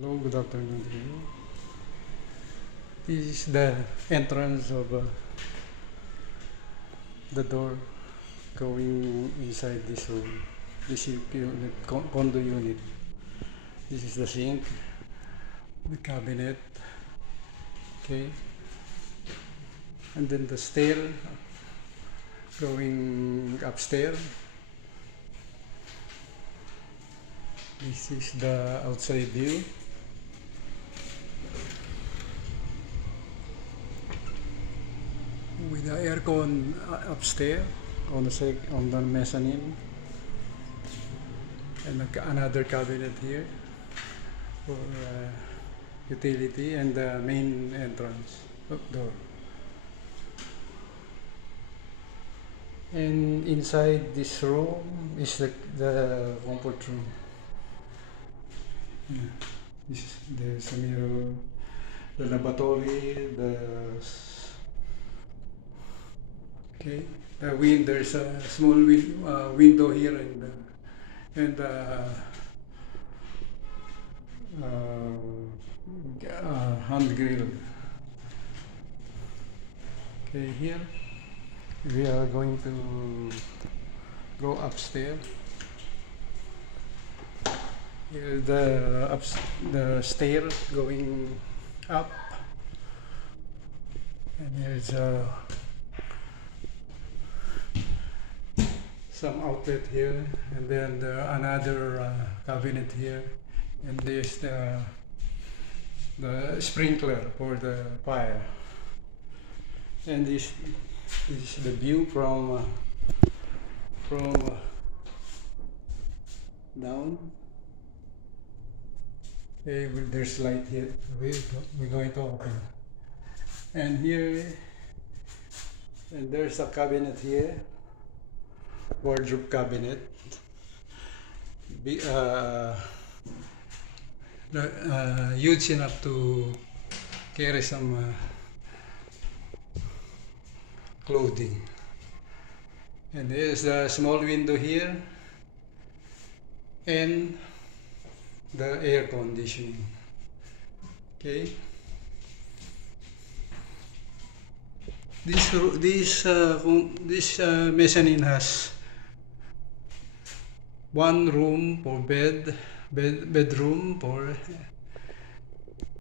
Hello, good afternoon to you. This is the entrance of the door going inside this room, this unit, condo unit. This is the sink, the cabinet, okay, and then the stair going upstairs. This is the outside view. With the aircon upstairs on the mezzanine, and another cabinet here for utility, and the main entrance door. And inside this room is the comfort room. Yeah. There's a mirror, the lavatory, okay. There's a small window here, and hand grill. Okay, here we are going to go upstairs. Here the stair going up, and there's some outlet here, and then another cabinet here, and there's the sprinkler for the fire. And this is the view from down. Okay, there's light here. We're going to open. And here, and there's a cabinet here, wardrobe cabinet. Huge enough to carry some clothing. And there's a small window here, and the air conditioning. Okay. This mezzanine has one room for bedroom for